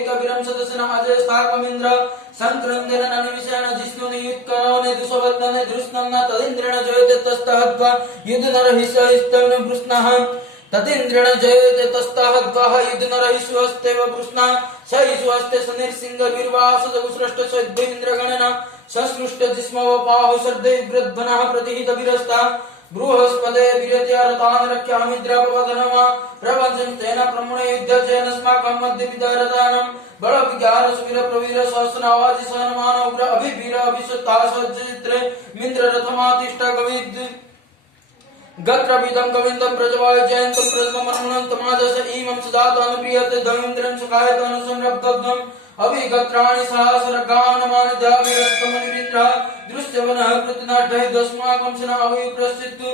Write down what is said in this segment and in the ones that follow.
एकवीरं सदस्यना अजय स्थाकमिन्द्र संक्रंदन अनिविषण जिष्णु युत्करणे दुसवदने दृष्णं तदिन्द्रेण जयते तस्तहत्वा युद्धनरहिषस्तव वृष्णः तदिन्द्रेण जयते तस्तहत्वा युद्धनरहिषस्तेव वृष्णः शयिष्वस्ते सनिर्सिंह वीरवासदुसृष्ट सद्वेन्द्रगणना संसृष्ट जिष्मव पाहु सर्दे वृद्धनः प्रतिहित विरस्ता बृहस्पते विरत्यारतान् रक्ष्यामिद्रापवदनमा प्रपञ्चं तेन ब्रह्मणे युद्धजेनस्माकं मध्ये विदारदानं बलविज्ञान सुवीर प्रवीर सहस्रनावादि सहनमान उग्र अभिवीर अभिषत्ता सज्जित्रे मिन्द्र रथमातिष्ठ कविद् गत्रविदं कविन्दं प्रजवाय जयन्तं प्रजममनुनं तमादश इमं सदातानुप्रियते धमिन्द्रं सखायतानु संरब्धम् अभिगत्राणि सहस्रगानमानद्याविरस्तमनिरिन्द्रः दृश्यवनः कृतनाट्यः दस्माकं सेना अभिप्रसिद्धु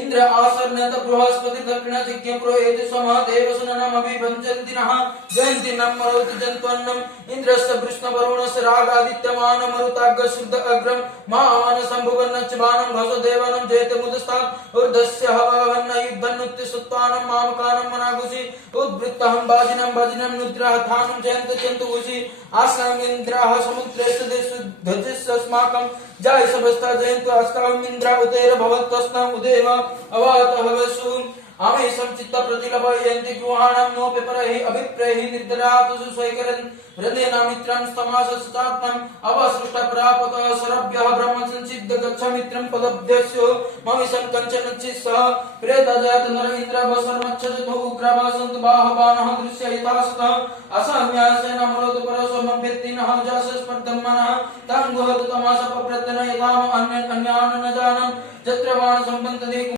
इंद्र आसर्णत बृहस्पति दक्षिणचिज्ञ पुरोहित स्वमहादेवसुननम् अभिभञ्जन्तिनः जयन्ति नमरोति जन्त्वन्नम् इंद्रस्य वृष्णवरुणस्य रागादित्यमान मरुताग्र शुद्ध अग्रम मावन संभुवन्न च बाणं भसदेवनं जयते मुदस्तात् ऊर्ध्वस्य हववन्न युद्धन्नुत्य सुत्वानं मामकानं मनागुषि उद्वृत्तहं बाजिनं भजिनं नुद्रहथानं जयन्त चन्तुगुषि आश्रमिन्द्रः समुद्रेषु देशु ध्वजस्माकं जय सबस्ता जयन्तु अस्तावम् इंद्र उतेर भवत्वस्तं उदेव अवात हवसु आमे संचित्त प्रतिलभयन्ति गृहाणां नोपि परहि अभिप्रेहि निर्दरातु सुस्वैकरन् हृदयेन मित्रं स्तमास सुतात्मम् अवसृष्ट प्रापत सरभ्यः ब्रह्म संसिद्ध गच्छ मित्रं पदभ्यस्यो ममिषं कञ्चन चित्सः प्रेतजयत नर इन्द्र वसर्मच्छदु उग्रवासन्तु बाहवानः दृश्यहितास्तः असहम्यासेन मरोतु परस्वमभ्यत्तिनः जास स्पर्धं मनः तं गुहतु तमास पप्रत्यन यथाम अन्यान् न जानन् जत्र बाण सम्बन्धदे